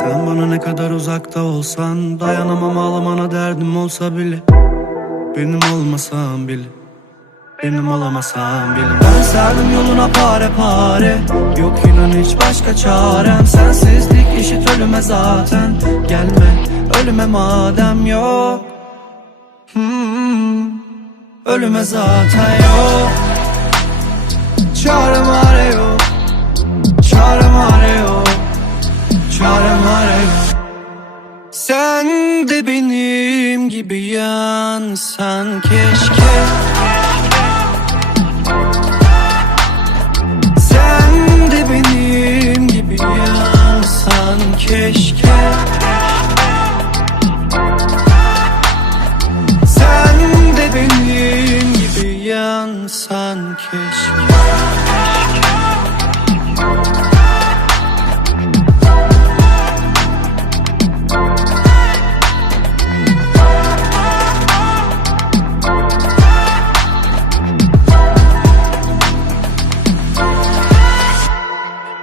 Sen bana ne kadar uzakta olsan Dayanamam ağlamana derdim olsa bile. Benim olmasan bile benim olamasan bile. Ben serdim yoluna pare pare Yok inan hiç başka çarem. Sensizlik eşit ölüme zaten Gelme ölüme madem yok. Hmm, Ölüme zaten yok. Çarem arıyor Çarem arıyor gibi yansan keşke. Sen de benim gibi yansan keşke. Sen de benim gibi yansan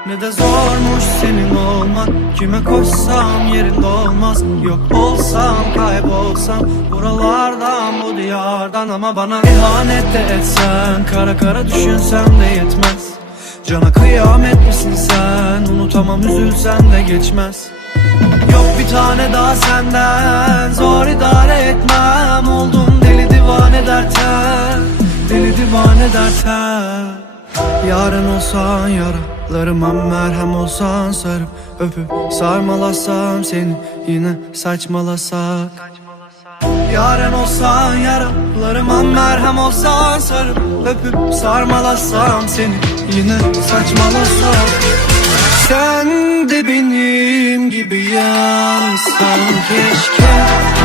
Ne de zormuş senin olmak Kime koşsam yerinde olmaz. Yok olsam kaybolsam Buralardan bu diyardan. Ama bana ihanet de etsen Kara kara düşünsem de yetmez. Cana kıyamet misin sen? Unutamam üzülsem de geçmez. Yok bir tane daha senden Zor idare etmem. Oldum deli divane derten Deli divane derten Yarın olsan yaralarıma merhem olsan sarıp öpüp sarmalasam seni yine saçmalasak. Yarın olsan yaralarıma merhem olsan sarıp öpüp sarmalasam seni yine saçmalasak. Sen de benim gibi yansan keşke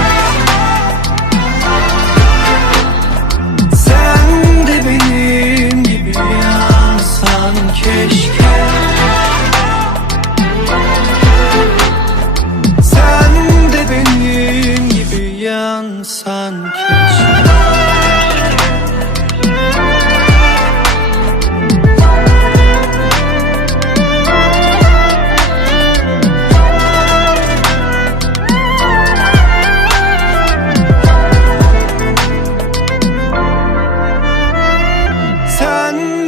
Sen de benim gibi yansan keşke. Sen